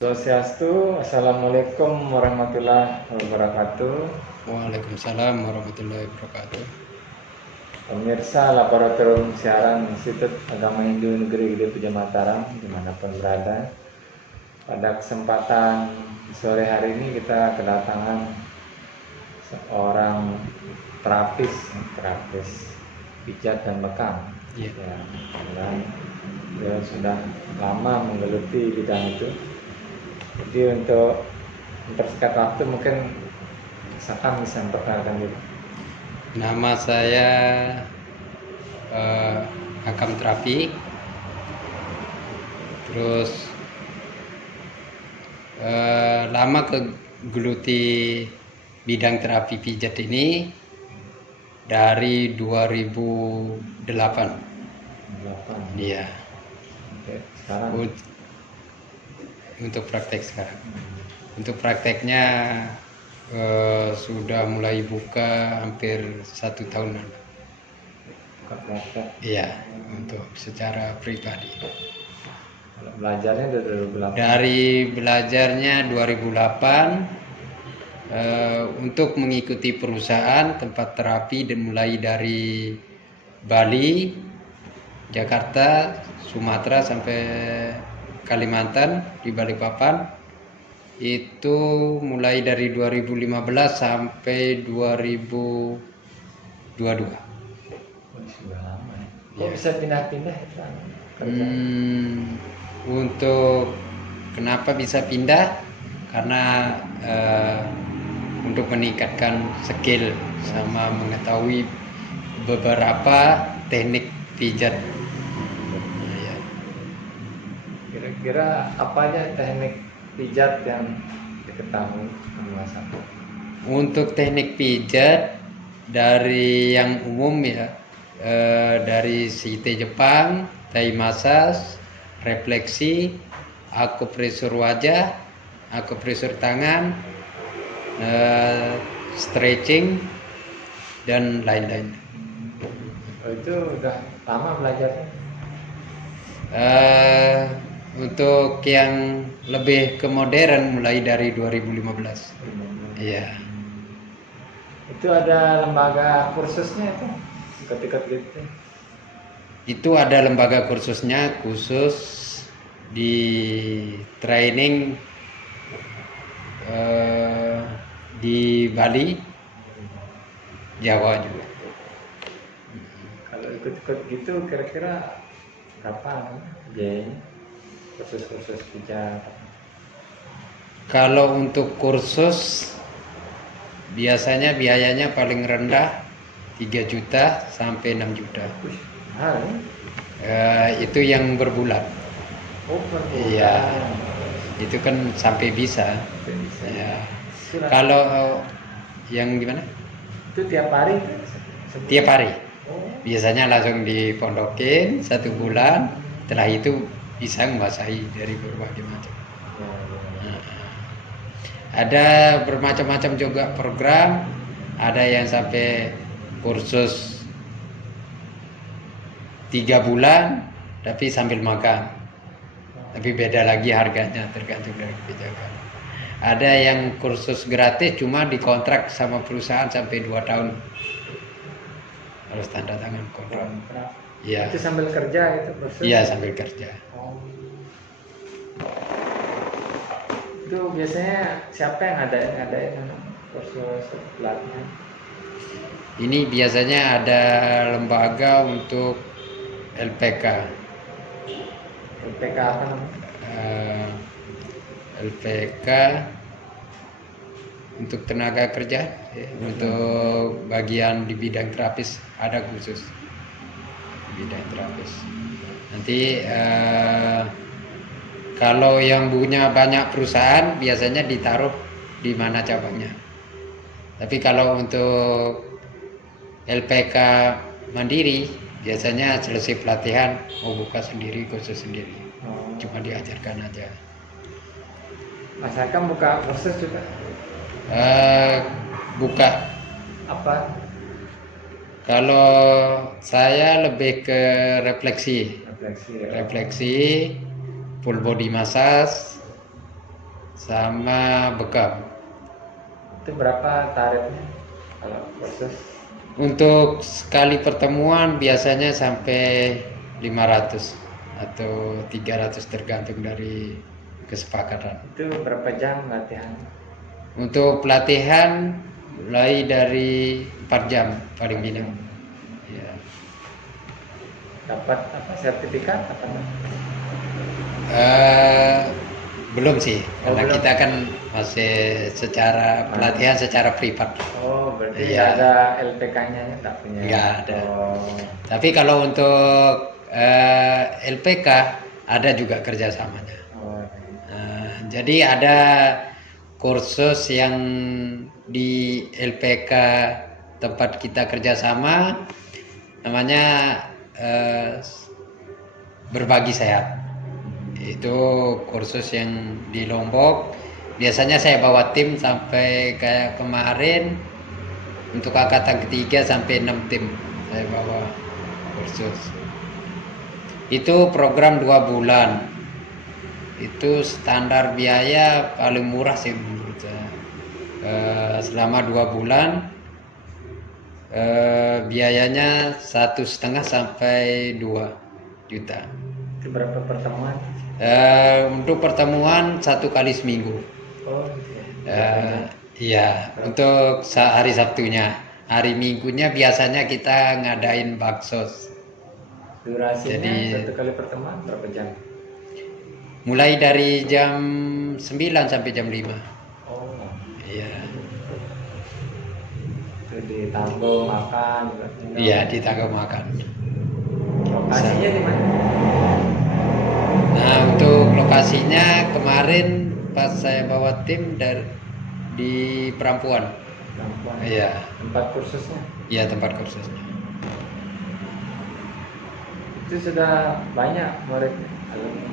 Swastiastu, Assalamualaikum warahmatullahi wabarakatuh. Waalaikumsalam warahmatullahi wabarakatuh. Pemirsa Laboratorium Siaran Institut Agama Hindu Negeri Gede Puja Mataram dimanapun berada. Pada kesempatan sore hari ini kita kedatangan seorang terapis pijat dan bekam. Iya. Ya, dan dia sudah lama menggeluti bidang itu. Jadi untuk mempersingkat waktu mungkin Sakam bisa memperkenalkan diri. Nama saya Hakam Terapi. Terus lama geluti bidang terapi pijat ini dari 2008. 8. Iya. Oke, sekarang Untuk praktek sekarang. Untuk prakteknya sudah mulai buka hampir 1 tahunan. buka praktek. Iya, untuk secara pribadi. Kalau belajarnya dari 2008. Dari belajarnya 2008 untuk mengikuti perusahaan tempat terapi dan mulai dari Bali, Jakarta, Sumatera sampai Kalimantan di Balikpapan. Itu mulai dari 2015 sampai 2022. Sudah lama ya. Kok Iya. bisa pindah-pindah kerja? Untuk kenapa bisa pindah? Karena untuk meningkatkan skill sama mengetahui beberapa teknik pijat. Nah, ya. Kira-kira apa aja teknik pijat yang diketahui penguasanya? Untuk teknik pijat dari yang umum ya, dari site Jepang, Thai massage, refleksi, akupresur wajah, akupresur tangan, stretching dan lain-lain. Oh, itu udah lama belajarnya? Untuk yang lebih ke modern mulai dari 2015. Iya. Itu ada lembaga kursusnya itu ketika gitu. Itu ada lembaga kursusnya, khusus di training di Bali, Jawa juga. Kalau ikut-ikut gitu kira-kira berapa biayanya kursus pijat? Kalau untuk kursus biasanya biayanya paling rendah 3 juta sampai 6 juta. Mahal ya? Itu yang berbulan. Oh, per bulan. Iya. Itu kan sampai bisa. Bisa. Ya. Surat. Kalau yang gimana? Itu tiap hari? Tiap hari. Oh. Biasanya langsung dipondokin 1 bulan. Setelah itu bisa menguasai dari berbagai macam. Nah, ada bermacam-macam juga program. Ada yang sampai kursus 3 bulan tapi sambil makan. Tapi beda lagi harganya tergantung dari kebijakan. Ada yang kursus gratis cuma dikontrak sama perusahaan sampai 2 tahun. Harus tanda tangan kontrak. Iya. Itu sambil kerja gitu kursus? Iya, sambil kerja. Oh. Itu biasanya siapa yang ngadain kursus pelatihan? Ini biasanya ada lembaga untuk LPK. LPK apa namanya? LPK untuk tenaga kerja, ya. Untuk bagian di bidang terapis ada khusus di bidang terapis. Nanti kalau yang punya banyak perusahaan biasanya ditaruh di mana cabangnya. Tapi kalau untuk LPK mandiri biasanya selesai pelatihan mau buka sendiri, khusus sendiri. Cuma diajarkan aja. Mas Hakam buka kursus juga? Buka. Apa? Kalau saya lebih ke refleksi, Refleksi ya. refleksi, full body massage, sama bekam. Itu berapa tarifnya kalau kursus? Untuk sekali pertemuan biasanya sampai 500 atau 300 tergantung dari kesepakatan. Itu berapa jam latihan? Untuk pelatihan mulai dari 4 jam paling minim. Ya. Dapat apa sertifikat apa? Belum sih, Oh, karena belum. kita kan masih secara pelatihan secara privat. Oh, berarti Iya. ada LPK-nya ya, tak punya? Nggak ada. Oh, Tapi kalau untuk LPK ada juga kerjasamanya. oh, Jadi ada kursus yang di LPK tempat kita kerjasama, namanya berbagi sehat. Itu kursus yang di Lombok. Biasanya saya bawa tim sampai kayak kemarin untuk angkatan ketiga sampai 6 tim saya bawa kursus. Itu program 2 bulan. Itu standar biaya paling murah sih menurut saya. Selama 2 bulan biayanya 1,5 sampai 2 juta. itu berapa pertemuan? Untuk pertemuan 1 kali seminggu. Oh, gitu ya. Iya, untuk hari Sabtunya. Hari Minggunya biasanya kita ngadain baksos. Durasinya Jadi- satu kali pertemuan berapa jam? Mulai dari jam 9 sampai jam 5. Oh, Iya. itu ditanggung makan. minum. Iya, ditanggung makan. Lokasinya di mana? Nah, untuk lokasinya kemarin pas saya bawa tim di Perampuan. Lampung. Iya, Tempat kursusnya. iya tempat kursusnya. Itu sudah banyak muridnya. alumni.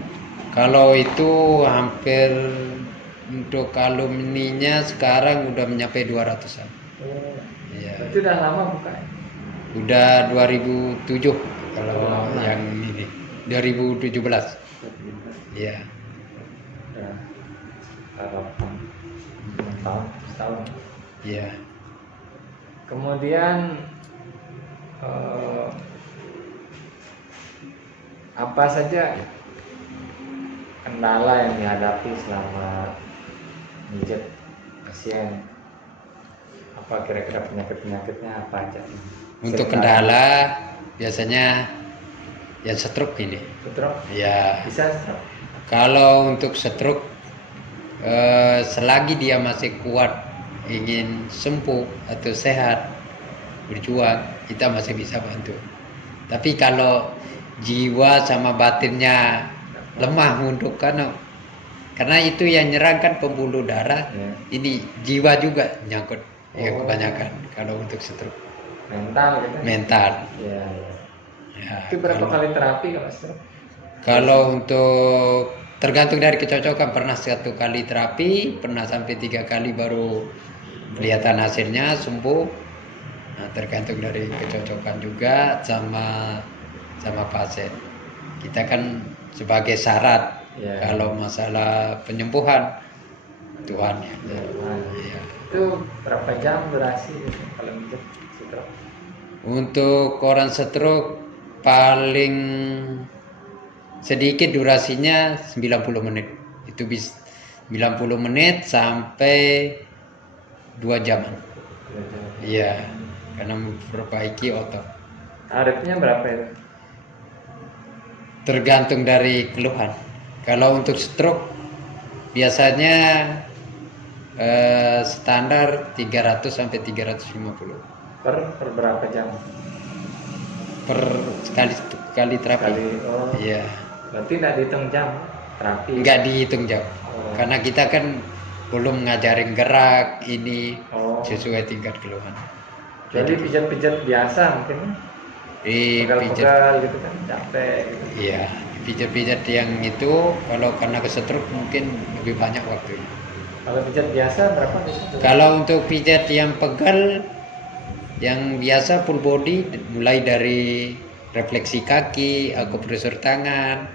Kalau itu hampir untuk alumninya sekarang udah mencapai 200-an. Oh, Iya. berarti udah lama buka ya? Udah 2007 kalau Lama. yang ini. 2017. Iya. Udah harapan 6 tahun, setahun. Iya. Kemudian apa saja kendala yang dihadapi selama mijat pasien? Apa kira-kira penyakit-penyakitnya apa aja? Untuk kendala biasanya yang stroke ini. Stroke Ya, bisa stroke? kalau untuk stroke selagi dia masih kuat ingin sembuh atau sehat berjuang, kita masih bisa bantu. Tapi kalau jiwa sama batinnya lemah untuk karena itu yang nyerang kan pembuluh darah, Ya. ini jiwa juga nyangkut ya Oh. kebanyakan kalau untuk stroke. Mental gitu? Mental. Ya, ya. Ya, Itu berapa kalau- kali terapi kalau stroke? Kalau untuk tergantung dari kecocokan, pernah 1 kali terapi, pernah sampai 3 kali baru kelihatan hasilnya sembuh. Nah, tergantung dari kecocokan juga sama pasien. Kita kan sebagai syarat Ya. kalau masalah penyembuhan Tuhan ya. Ya, nah. Iya. Itu berapa jam durasi gitu, kalau mijat stroke? Untuk orang stroke paling sedikit durasinya 90 menit. Itu bisa 90 menit sampai 2 jam. Iya, karena memperbaiki otot. Tarifnya berapa itu? Tergantung dari keluhan. Kalau untuk stroke biasanya standar 300 sampai 350 Per berapa jam? per kali terapi. Kali, oh. Iya. Berarti tidak dihitung jam terapi? Nggak dihitung jam. Oh. Karena kita kan belum ngajarin gerak ini Oh. sesuai tingkat keluhan. Jadi pijat-pijat biasa mungkin? Pijat, Pegal-pegal gitu kan, capek gitu. iya, pijat-pijat yang itu kalau karena kesetruk mungkin lebih banyak waktunya. Kalau pijat biasa berapa biasanya? Kalau untuk pijat yang pegal, yang biasa full body, mulai dari refleksi kaki, akupresur tangan,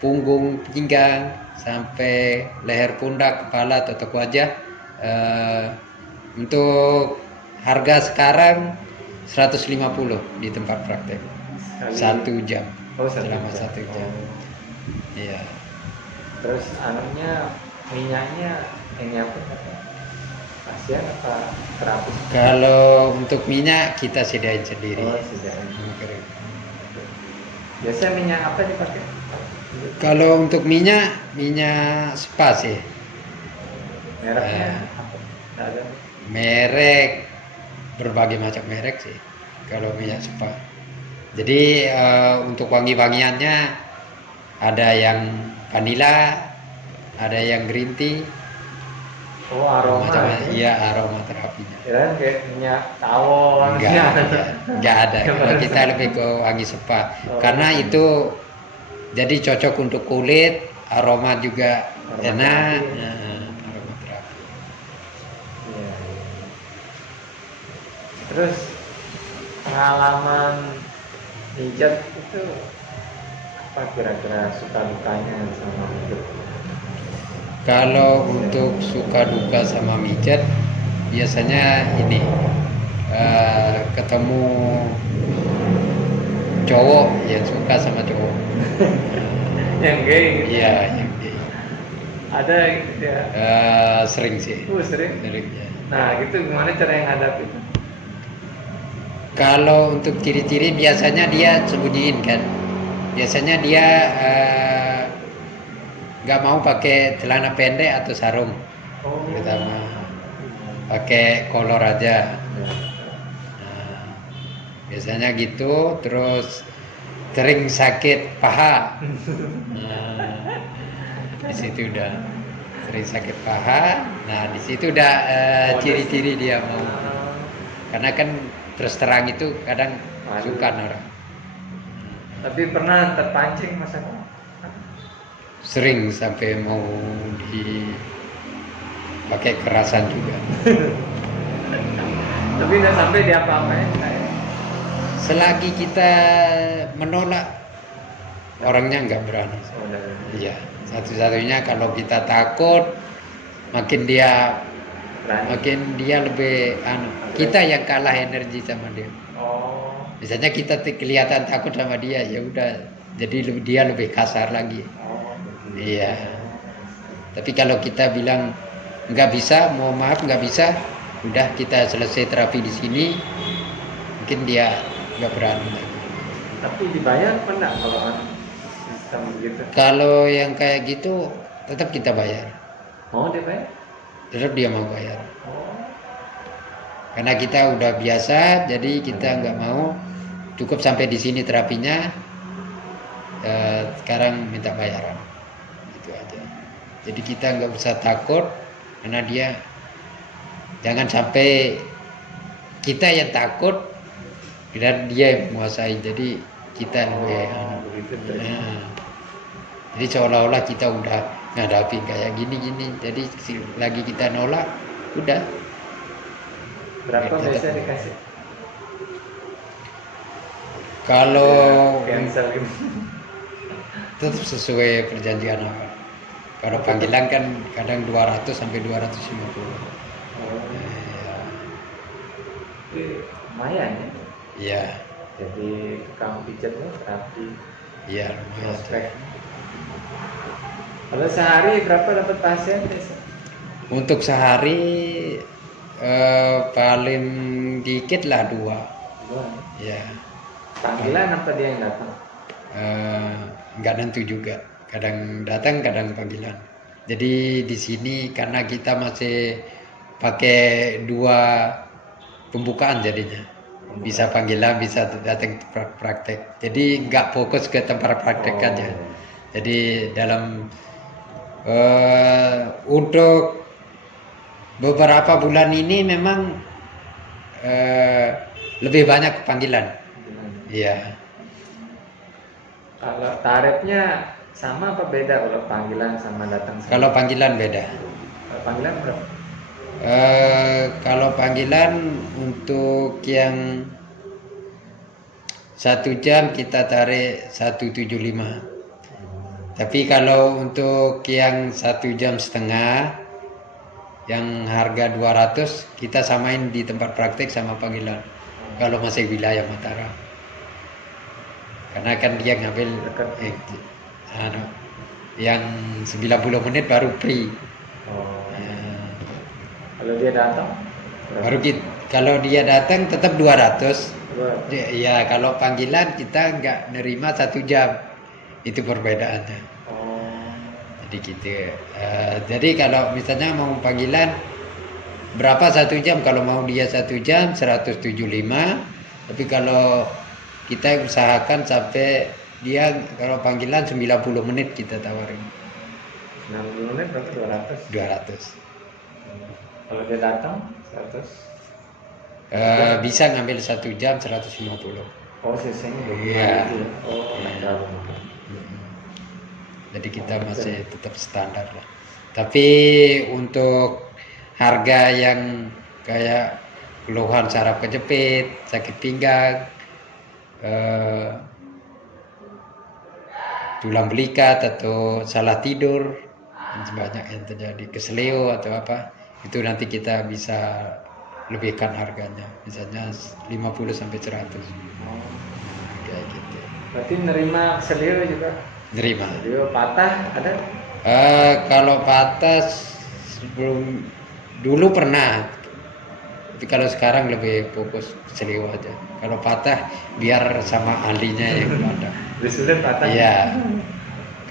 punggung, pinggang, sampai leher, pundak, kepala, totok wajah. Untuk harga sekarang 150 di tempat praktek. Sekali. 1 jam. Oh, 1 Selama jam. 1 jam. Oh. Iya. Terus anunya minyaknya ini apa? Pasien apa terapis? Kalau untuk minyak kita sediain sendiri. Oh, sudah. Oke. Biasa minyak apa dipakai? Kalau untuk minyak spa sih. Mereknya apa? Nggak ada. Merek berbagai macam merek sih. Kalau minyak spa. Jadi untuk wangi-wangiannya ada yang vanilla, ada yang green tea, Oh, aroma. macam-macam. Iya, aroma terapinya. Kirain kayak minyak tawon. Enggak ada. Kalau kita lebih ke wangi spa. Karena itu jadi cocok untuk kulit, aroma juga Aroma enak. terapi. Nah, aroma terapi. Iya. Terus pengalaman pijat itu apa kira-kira suka dukanya sama pijat? Kalau untuk suka duka sama mijat, biasanya ini ketemu cowok yang suka sama cowok. Yang gay gitu. Iya, yang gay. Ada gitu ya. Sering sih. Sering. Sering ya. Nah, gitu gimana cara yang hadapi itu? Kalau untuk ciri-ciri biasanya dia sembunyiin kan. Biasanya dia nggak mau pakai celana pendek atau sarung, Oh. terutama pakai kolor aja. Ya. Nah, biasanya gitu. Terus sering sakit paha. Nah, di situ udah sering sakit paha. Nah, di situ udah ciri-ciri dia mau. Karena kan terus terang itu kadang suka orang. Tapi pernah terpancing masa Sering sampai mau pakai kekerasan juga. tapi nggak sampai diapa-apain kayak. Selagi kita menolak, orangnya nggak berani. Oh, udah. Iya, satu-satunya kalau kita takut, makin dia lebih kita yang kalah energi sama dia. Oh. Misalnya kita kelihatan takut sama dia, ya udah, jadi dia lebih kasar lagi. Oh. Iya. Tapi kalau kita bilang nggak bisa, mohon maaf nggak bisa, udah kita selesai terapi di sini, mungkin dia nggak berani lagi. Tapi dibayar apa enggak kalau sistem begitu? Kalau yang kayak gitu tetap kita bayar, Mau dibayar? tetap dia mau bayar. Oh. Karena kita udah biasa, jadi kita nggak mau cukup sampai di sini terapinya. Sekarang minta bayaran, itu aja. Jadi kita nggak usah takut, karena dia jangan sampai kita yang takut dan dia yang menguasai. Jadi kita lebih begitu. jadi seolah-olah kita udah ngadapin kayak gini-gini. Jadi lagi kita nolak, udah. Berapa Tetap. biasa dikasih? Kalau Cancel gitu. tetap sesuai perjanjian awal. Kalau panggilan kan kadang 200 sampai 250. Oh. Ya. Tapi lumayan ya. Iya, Jadi tukang pijatnya terapi iya lumayan. prospek. Kalau sehari berapa dapat pasien biasa? Untuk sehari paling dikit lah 2. Dua. Ya, Panggilan apa dia yang datang? nggak nentu juga. Kadang datang, kadang panggilan. Jadi di sini karena kita masih pakai 2 pembukaan jadinya. Bisa panggilan, bisa datang praktek. Jadi nggak fokus ke tempat praktek aja. Jadi dalam untuk beberapa bulan ini memang lebih banyak panggilan. Iya. Kalau tarifnya sama apa beda kalau panggilan sama datang? Kalau panggilan beda. Kalau panggilan berapa? Kalau panggilan untuk yang 1 jam kita tarik 175. Tapi kalau untuk yang 1,5 jam, yang harga 200 kita samain di tempat praktek sama panggilan. Kalau masih wilayah Mataram. Karena kan dia ngambil Dekat. anu, yang 90 menit baru free. Oh. Ya, Kalau dia datang baru kalau dia datang tetap 200. Dua. Ya kalau panggilan kita nggak nerima 1 jam. Itu perbedaannya. Oh. Jadi gitu. Jadi kalau misalnya mau panggilan berapa 1 jam, kalau mau dia 1 jam 175. Tapi kalau kita usahakan sampai dia kalau panggilan 90 menit kita tawarin 90 menit berarti 200. 200. Kalau dia datang 100. Bisa ngambil 1 jam 150. Oh, sisanya 20 Iya. gitu ya. Oh, nggak terlalu mahal. Jadi kita masih tetap standar lah. Tapi untuk harga yang kayak keluhan saraf kejepit, sakit pinggang, tulang belikat atau salah tidur, banyak yang terjadi, keseleo atau apa, itu nanti kita bisa lebihkan harganya, misalnya 50 sampai 100 Oh. kayak gitu. Berarti nerima selio juga. Nerima. Selio patah ada? Kalau patah sebelum dulu pernah, tapi kalau sekarang lebih fokus selio aja. Kalau patah biar sama ahlinya yang patah. Lebih sulit patah. Iya.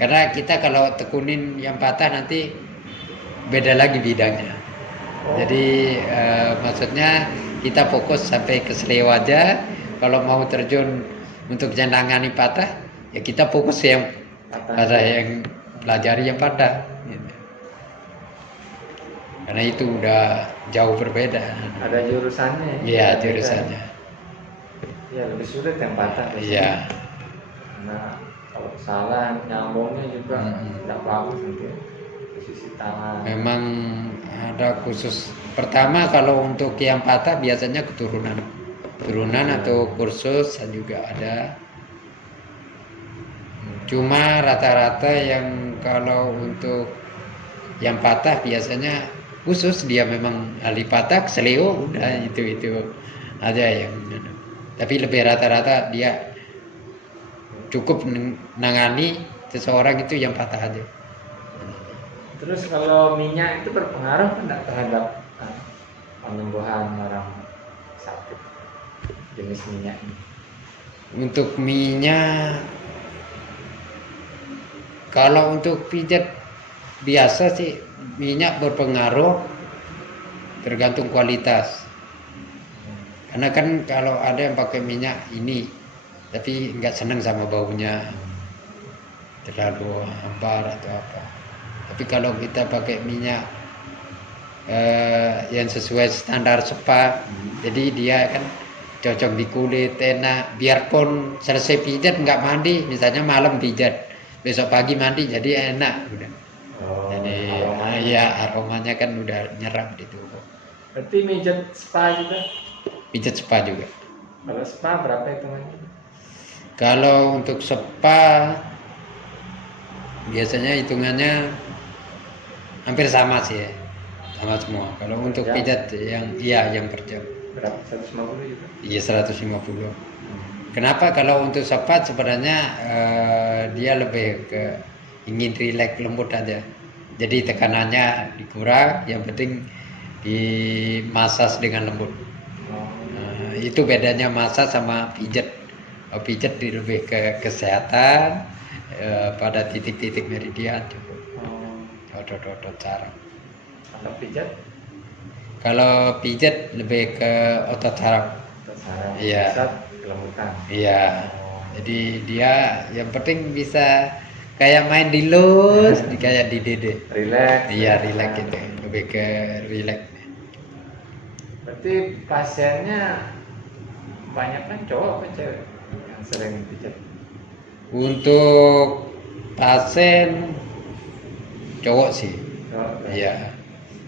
Karena kita kalau tekunin yang patah nanti beda lagi bidangnya. Oh. Jadi maksudnya kita fokus sampai ke selio aja. Kalau mau terjun untuk menangani patah, ya kita fokus yang patah, yang pelajari yang patah. Gitu. Karena itu udah jauh berbeda. Ada jurusannya. Iya, jurusannya. Iya, lebih sulit yang patah. Iya. Nah, kalau salah nyambungnya juga tidak bagus nanti. Posisi tangan. Memang ada khusus. Pertama kalau untuk yang patah biasanya keturunan atau kursus juga ada. Cuma rata-rata yang kalau untuk yang patah biasanya khusus, dia memang ahli patah, seleo, udah itu aja yang. Tapi lebih rata-rata dia cukup nangani seseorang itu yang patah aja. Terus kalau minyak itu berpengaruh tidak terhadap penyembuhan orang sakit, jenis minyak ini? Untuk minyak, kalau untuk pijat biasa sih minyak berpengaruh, tergantung kualitas. Karena kan kalau ada yang pakai minyak ini tapi nggak senang sama baunya, terlalu hambar atau apa. Tapi kalau kita pakai minyak yang sesuai standar spa, jadi dia kan cocok di kulit, enak. Biarpun selesai pijat nggak mandi, misalnya malam pijat, besok pagi mandi, jadi enak udah. Oh, Jadi aromanya kan udah nyerap di tubuh. Berarti pijat spa juga? Pijat spa juga. Kalau spa berapa hitungannya? Kalau untuk spa biasanya hitungannya hampir sama sih ya, sama semua. Kalau untuk jam? pijat yang per jam. Berapa? 150 juga? Iya 150. Kenapa? Kalau untuk spa sebenarnya dia lebih ke ingin rileks, lembut aja. Jadi tekanannya dikurang, yang penting dimasas dengan lembut. Itu bedanya massage sama pijat. Pijat lebih ke kesehatan, pada titik-titik meridian cukup. Otot-otot saraf. Kalau pijat? Kalau pijat lebih ke otot saraf. Otot saraf. Iya. Pusat kelembutan. Iya. Jadi dia yang penting bisa kayak main di lus, kayak di dede. Relax. Iya, relax gitu. Lebih ke relax. Berarti pasiennya banyak kan cowok apa cewek yang sering pijat? Untuk pasien cowok sih. Cowok. Iya.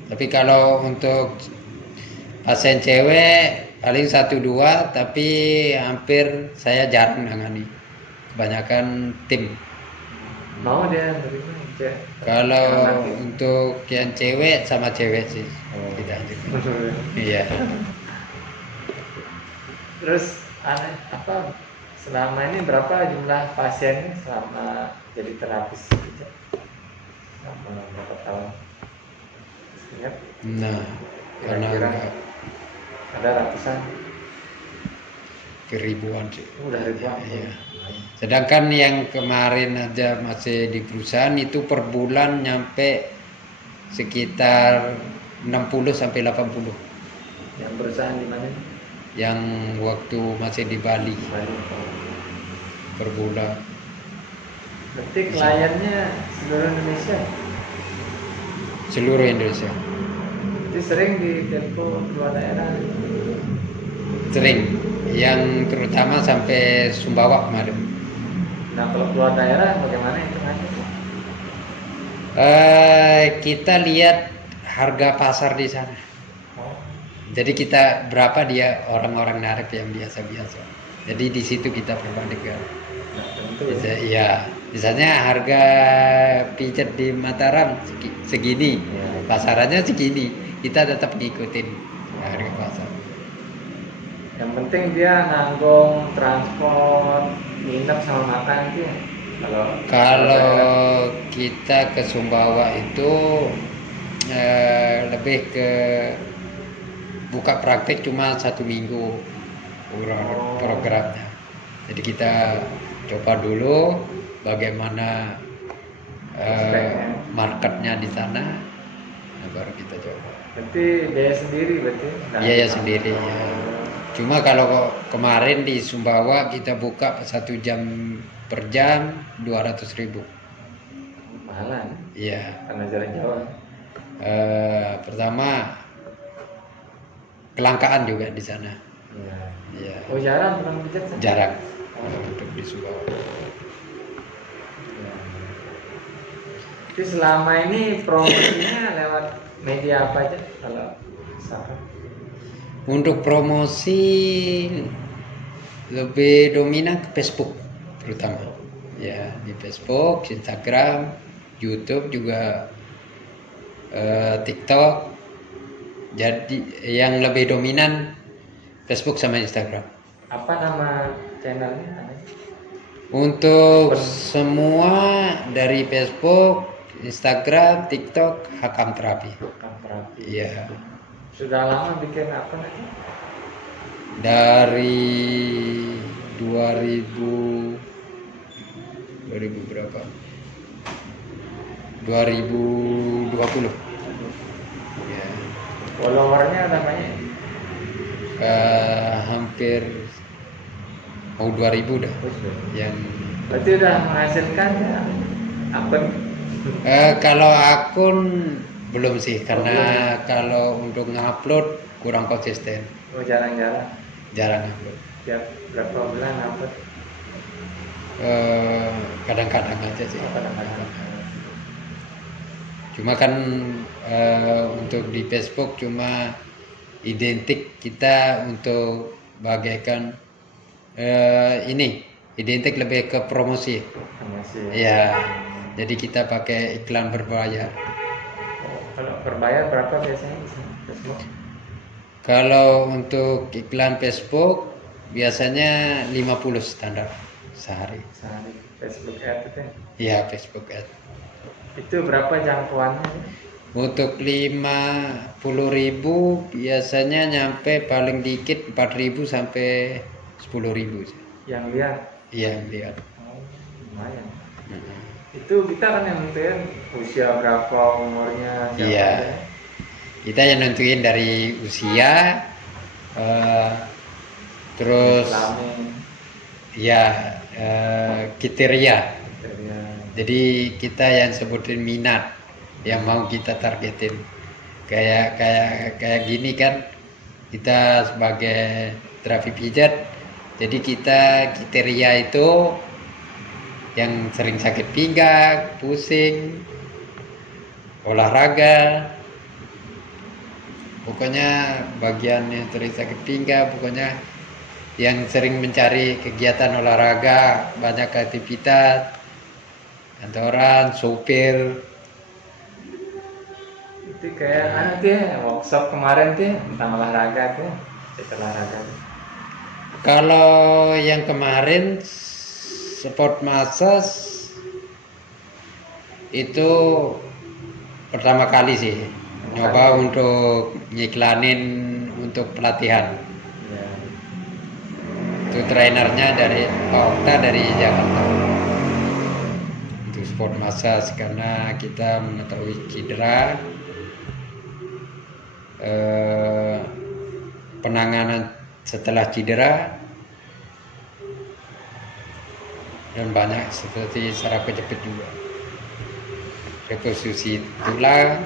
Tapi kalau untuk pasien cewek paling 1-2, tapi hampir saya jarang nangani. Kebanyakan tim. Mau dia nerima cewek. Kalau Anak ya. untuk yang cewek sama cewek sih Oh. kita ajukan. Iya. Terus apa selama ini berapa jumlah pasiennya selama jadi terapis pijat? Selama berapa tahun? Ingat? Nah, karena Kira-kira enggak ada ratusan, ribuan sih. udah ribuan. Iya. Sedangkan yang kemarin aja masih di perusahaan itu per bulan nyampe sekitar 60 sampai 80 Yang perusahaan di mana? yang waktu masih di Bali Bali. per bulan. Berarti kliennya seluruh Indonesia. Seluruh Indonesia. Itu sering di telepon luar daerah. Sering, yang terutama sampai Sumbawa kemarin. Nah kalau keluar daerah bagaimana hitungannya? Kita lihat harga pasar di sana. Oh, Jadi kita berapa dia orang-orang narik yang biasa-biasa. Jadi di situ kita perbandingkan. nah, tentu. Iya, misalnya harga pijat di Mataram segini, Ya. pasarannya segini, kita tetap ngikutin harga pasar. Yang penting dia nanggung transport, nginep sama makan itu ya. Kalau kita ke Sumbawa itu lebih ke buka praktek cuma 1 minggu programnya. Jadi kita coba dulu bagaimana marketnya di sana, nah, baru kita coba. Berarti biaya sendiri berarti? Nah, Biaya sendiri ya. Cuma kalau kemarin di Sumbawa kita buka 1 jam per jam 200.000. Mahalan Iya. karena jalan jauh. Pertama kelangkaan juga di sana. Iya. Iya. Oh jarang tukang pijat sana? Jarang Oh. untuk di Sumbawa. Iya. Jadi selama ini promosinya lewat media apa aja kalau saran? Untuk promosi lebih dominan ke Facebook terutama. Ya, di Facebook, Instagram, YouTube juga, TikTok. Jadi yang lebih dominan Facebook sama Instagram. Apa nama channelnya? Untuk semua dari Facebook, Instagram, TikTok, Hakam Terapi. Hakam Terapi. Iya. Sudah lama bikin apa lagi? Dari 2000 berapa? 2020. Ya. Followernya namanya? Hampir mau 2000 dah. Yang Berarti udah menghasilkan ya akun? kalau akun belum sih, karena kalau untuk ngupload kurang konsisten, Oh jarang-jarang. jarang upload. Tiap berapa bulan upload? Kadang-kadang aja sih. Oh, kadang-kadang. Cuma kan untuk di Facebook cuma identik kita untuk bagaikan ini identik lebih ke promosi. Masih. Ya, jadi kita pakai iklan berbayar. Oh, kalau berbayar berapa biasanya di sini, Facebook? Kalau untuk iklan Facebook biasanya 50 standar sehari. Sehari Facebook Ad itu? Ya, Facebook Ad. Itu berapa jangkauannya? Untuk 50.000 biasanya nyampe paling dikit 4.000 sampai 10.000. Yang lihat? Iya, lihat. Oh, lumayan. Mm-mm. Itu kita kan yang nentuin usia berapa, umurnya siapa Iya. aja. Kita yang nentuin dari usia, terus Islami, ya kriteria. kriteria. Jadi kita yang sebutin minat yang mau kita targetin. Kayak gini kan, kita sebagai terapi pijat, jadi kita kriteria itu yang sering sakit pinggang, pusing, olahraga, pokoknya bagian yang sering sakit pinggang, pokoknya yang sering mencari kegiatan olahraga, banyak aktivitas, kantoran, sopir. Itu kayak tuh ya, workshop kemarin tuh ya, tentang olahraga tuh ya, cerita olahraga tuh. Kalau yang kemarin sport massage itu pertama kali sih nyoba untuk ngiklanin untuk pelatihan. Ya. Itu trainernya dari Pak Okta dari Jakarta. Untuk sport massage karena kita mengetahui cedera, penanganan setelah cedera, dan banyak seperti saraf kejepit juga, rekonstruksi tulang.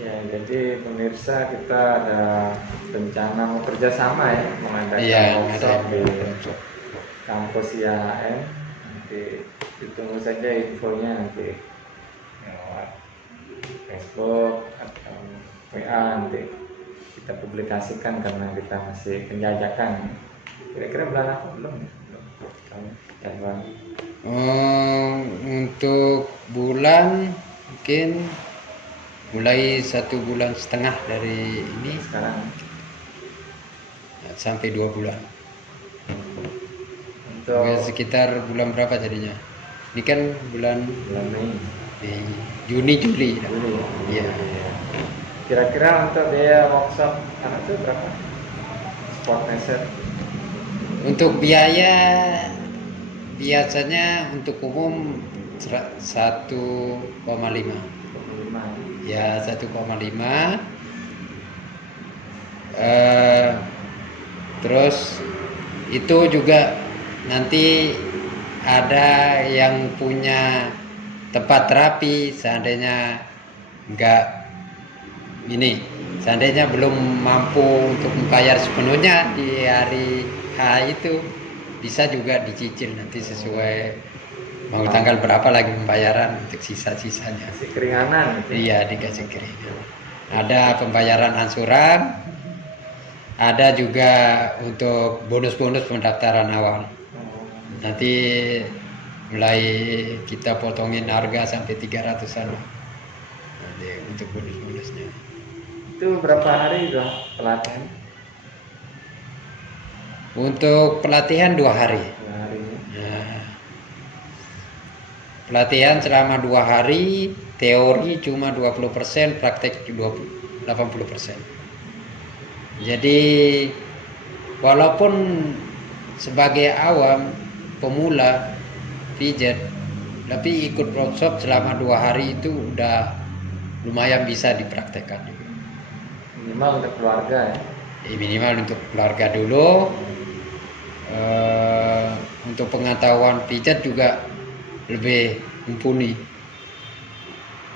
Ya, jadi pemirsa kita ada rencana mau kerjasama ya mengadakan Iya, workshop ada di workshop. kampus IAHM. Nanti ditunggu saja infonya nanti lewat Facebook atau WA nanti kita publikasikan karena kita masih penjajakan. Kira-kira bulan apa belum? Belum tahu jadwal. Untuk bulan mungkin mulai 1,5 bulan dari ini Sekarang sampai 2 bulan. untuk Mungkin sekitar bulan berapa jadinya? Ini kan bulan bulan Mei, Juni Juli. Juli ya. Iya. Kira-kira untuk biaya workshop anak itu berapa? Sport massage Untuk biaya biasanya untuk umum 1,5. 25. Ya 1,5. Terus itu juga nanti ada yang punya tempat terapi, seandainya seandainya belum mampu untuk membayar sepenuhnya di hari H itu, bisa juga dicicil nanti sesuai mau tanggal berapa lagi pembayaran untuk sisa-sisanya. Masih keringanan gitu. Iya, dikasih keringan. Ada pembayaran angsuran, ada juga untuk bonus-bonus pendaftaran awal. Nanti mulai kita potongin harga sampai 300-an nanti untuk bonus-bonusnya. Itu berapa hari itu pelatihan? Untuk pelatihan 2 hari. 2 hari. Nah, pelatihan selama 2 hari, teori cuma 20%, praktek 80%. Jadi walaupun sebagai awam pemula pijat, tapi ikut workshop selama 2 hari itu udah lumayan bisa dipraktekkan juga. Minimal untuk keluarga ya. Minimal untuk keluarga dulu. Untuk pengetahuan pijat juga lebih mumpuni.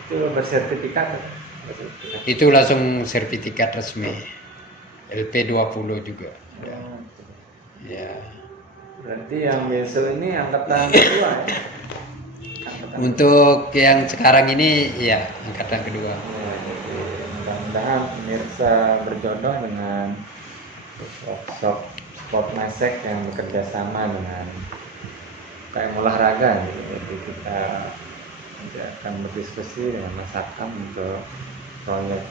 Itu bersertifikat. Itu langsung sertifikat resmi. LP20 juga. Ya. Berarti yang besok ini angkatan kedua ya. Untuk yang sekarang ini ya angkatan kedua. Mudah-mudahan pemirsa berjodoh dengan workshop sport massage yang bekerja sama dengan KM olahraga. Jadi kita nanti akan berdiskusi dengan Mas Akam untuk proyek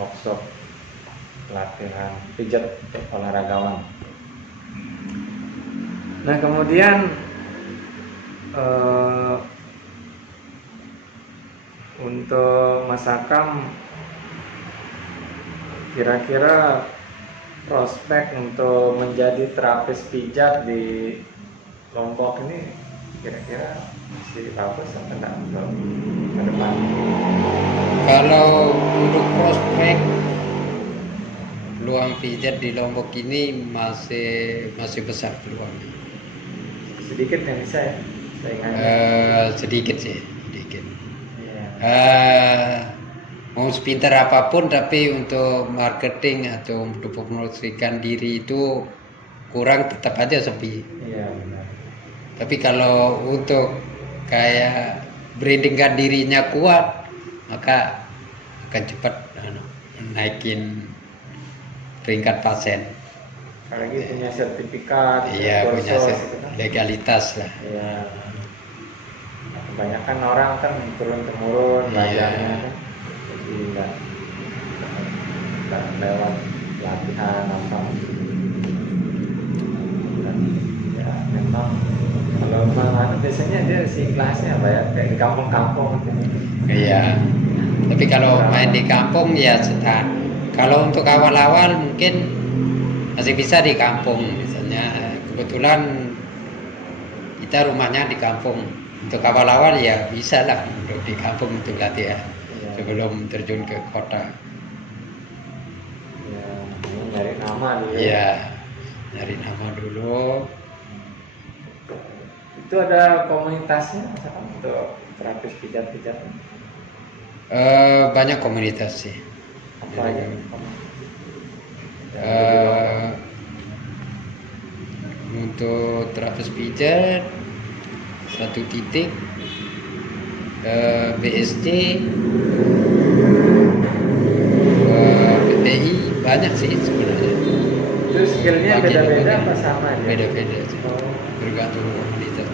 workshop pelatihan pijat untuk olahragawan. Nah kemudian untuk Mas Akam, kira-kira prospek untuk menjadi terapis pijat di Lombok ini kira-kira masih bagus atau enggak untuk ke depan? Kalau untuk prospek peluang pijat di Lombok ini masih besar peluangnya. Sedikit yang bisa ya saingannya. Sedikit sih, sedikit. Iya. Mau sepintar apapun tapi untuk marketing atau untuk mempromosikan diri itu kurang, tetap aja sepi. Iya benar. Tapi kalau untuk kayak brandingkan dirinya kuat, maka akan cepat naikin peringkat pasien. apalagi punya sertifikat, Iya, punya kursus gitu kan. legalitas lah. Ya, kebanyakan orang kan turun temurun Iya. belajarnya kan, jadi nggak lewat latihan apa. Dan, ya memang kalau memang biasanya dia si kelasnya apa ya, kayak di kampung-kampung gitu. Iya. Tapi kalau main di kampung ya kalau untuk awal-awal mungkin masih bisa di kampung. Misalnya kebetulan kita rumahnya di kampung. Untuk awal-awal ya bisa lah untuk di kampung untuk latihan Iya. sebelum terjun ke kota. Ya, ini nyari nama dulu. Iya, nyari nama dulu. Itu ada komunitasnya misalkan untuk terapis pijat-pijat. Banyak komunitas sih. Apa aja? Untuk terapis pijat satu titik, BSC, PPI banyak sih sebenarnya. Itu skillnya beda-beda apa sama aja? Beda-beda sih. Oh, Tergantung komunitas.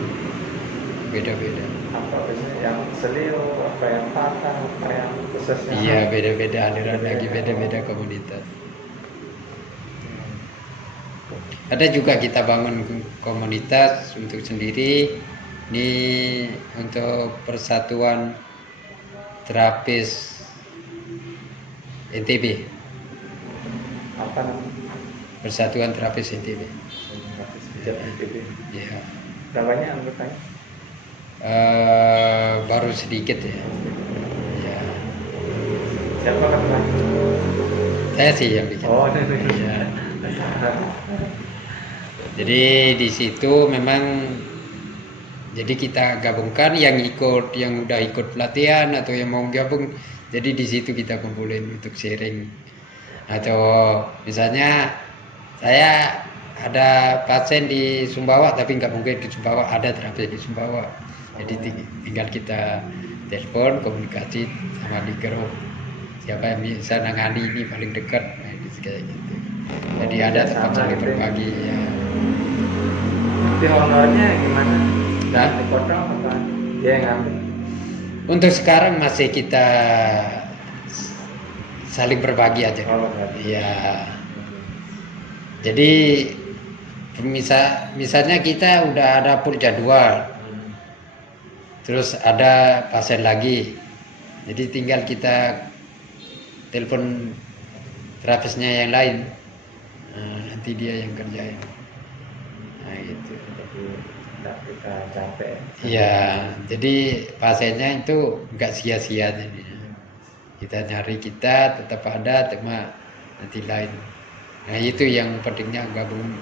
Beda-beda. apa biasanya yang selio, apa yang patah, apa yang khususnya? Iya, beda-beda aliran lagi, beda-beda komunitas. Ada juga kita bangun komunitas untuk sendiri. Ini untuk persatuan terapis NTB. Apa namanya? Persatuan terapis NTB. Terapis pijat NTB. Ya. Berapanya anggotanya? Baru sedikit ya. Ya. Siapa kan? Saya sih yang bikin. Oh, Ya. Jadi di situ memang jadi kita gabungkan yang udah ikut pelatihan atau yang mau gabung. Jadi di situ kita kumpulin untuk sharing. Atau misalnya saya ada pasien di Sumbawa tapi nggak mungkin di Sumbawa, ada terapi di Sumbawa. Jadi tinggal kita telepon, komunikasi sama di grup. Siapa yang bisa nangani ini paling dekat, nah, kayak gitu. Jadi ada tempat saling berbagi ya. Nanti honornya gimana? Dan dipotong apa? Dia yang ngambil? Untuk sekarang masih kita saling berbagi aja. Oh, berbagi. Iya. Jadi misalnya kita udah ada full jadwal, terus ada pasien lagi, jadi tinggal kita telepon terapisnya yang lain, nah, nanti dia yang kerjain. Nah itu. Jadi nggak kita capek. Iya, jadi pasiennya itu nggak sia-sia jadi. Kita nyari kita tetap ada, cuma nanti lain. Nah itu yang pentingnya gabung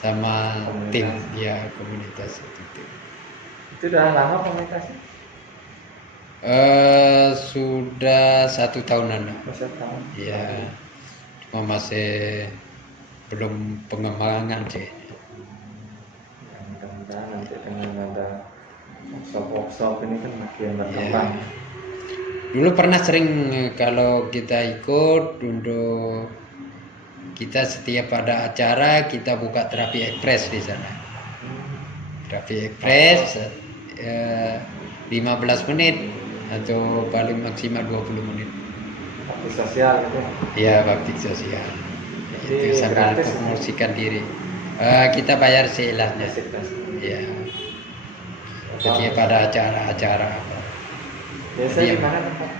sama Komunitas. tim ya, komunitas itu. Itu udah lama komunitasnya? Sudah 1 tahunan. Masa tahun? Ya, cuma masih belum pengembangan sih. Ya, mudah-mudahan nanti dengan ada workshop ini kan makin berkembang. Ya. Dulu pernah sering kalau kita ikut untuk kita setiap ada acara kita buka terapi ekspres di sana. Terapi ekspres 15 menit atau paling maksimal 20 menit. Bakti sosial gitu. Ya, bakti sosial. Jadi Itu sambil gratis, promosikan diri. Kita bayar seilahnya. Asik-asik. Ya. Setiap ada acara-acara. Biasanya Iya. di mana tempat?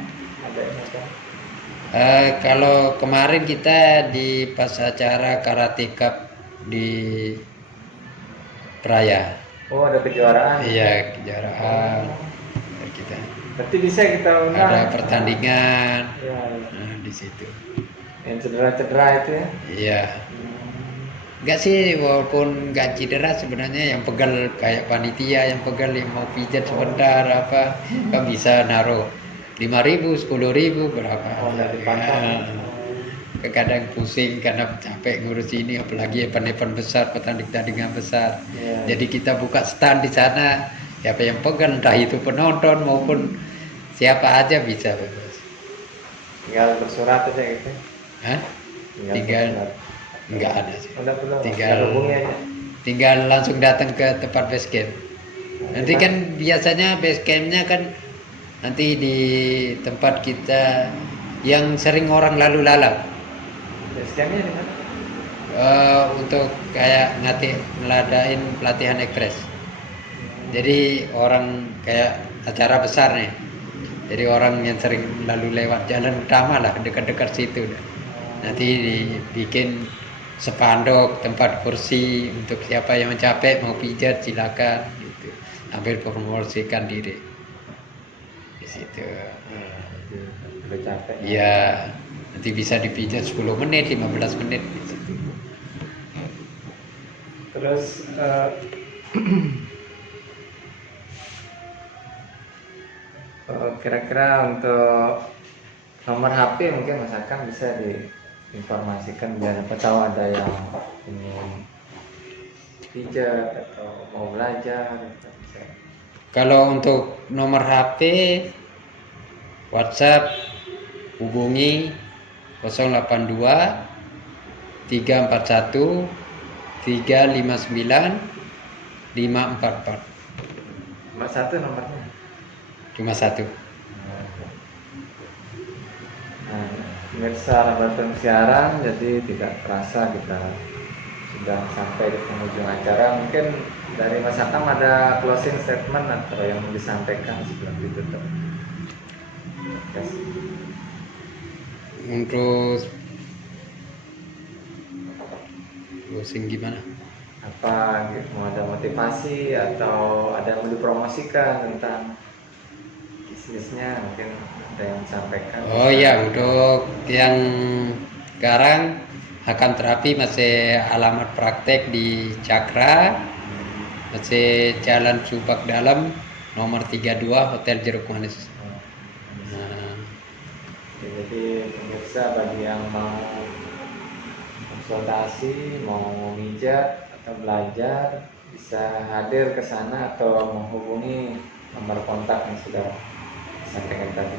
Ada yang apa? Kalau kemarin kita di pas acara Karate Cup di Praya. Oh, ada kejuaraan. Iya, kejuaraan kita. Berarti bisa kita undang. Ada pertandingan. Ya, Nah, di situ. yang cedera-cedera itu ya. Iya. Enggak sih, walaupun nggak cedera sebenarnya yang pegal kayak panitia yang pegal yang mau pijat sebentar apa kan bisa naruh 5.000, 10.000 berapa. Oh, nggak dipantau. Ya. Kadang pusing karena capek ngurus ini, apalagi event-event besar, pertandingan besar. Iya. Jadi kita buka stand di sana, siapa yang pegang, entah itu penonton maupun siapa aja bisa bebas. Tinggal bersurat aja gitu. Hah? Tinggal Tinggal bersurat. Nggak ada sih. Udah belum. Tinggal- Hubungi aja. Tinggal langsung datang ke tempat base camp. Nanti kan biasanya base campnya kan nanti di tempat kita yang sering orang lalu lalang. Basecamp-nya di mana? Untuk kayak ngeladain pelatihan ekspres. Jadi orang kayak acara besar nih. Jadi orang yang sering lalu lewat jalan utama lah dekat-dekat situ. Nanti dibikin spanduk tempat kursi untuk siapa yang capek mau pijat silakan gitu. Ambil promosikan diri di situ. Udah capek. Ya nanti bisa dipijat 10 menit 15 menit di situ. Terus kira-kira untuk nomor HP mungkin Mas Akang bisa diinformasikan biar siapa tahu ada yang ingin pijat atau mau belajar gitu, bisa. Kalau untuk nomor HP WhatsApp hubungi 082 341 359 544. Cuma satu nomornya. Cuma satu. Nah, pemirsa Laboratorium Siaran, jadi tidak terasa kita sudah sampai di penghujung acara. Mungkin dari Mas Akam ada closing statement atau yang mau disampaikan sebelum ditutup. Yes. Untuk closing gimana? Apa gitu, mau ada motivasi atau ada yang mau dipromosikan tentang bisnisnya, mungkin ada yang disampaikan. Oh iya, untuk yang sekarang Hakam Terapi masih alamat praktek di Cakra, masih Jalan Subak Dalam nomor 32 Hotel Jeruk Manis. Nah, Jadi pemirsa bagi yang mau konsultasi, mau mijat atau belajar, bisa hadir ke sana atau menghubungi nomor kontak yang sudah disampaikan tadi.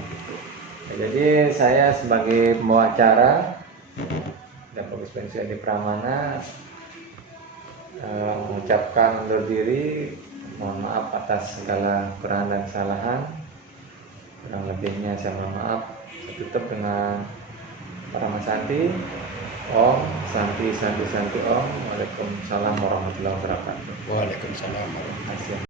Ya, jadi saya sebagai pembawa acara Dapur Dispensi Adi Pramana mengucapkan undur diri, mohon maaf atas segala kekurangan dan kesalahan. Kurang lebihnya saya mohon maaf. Saya tutup dengan Paramasanti. Om Santi Santi Santi Om. Waalaikumsalam warahmatullahi wabarakatuh. Waalaikumsalam warahmatullahi wabarakatuh. Terima kasih.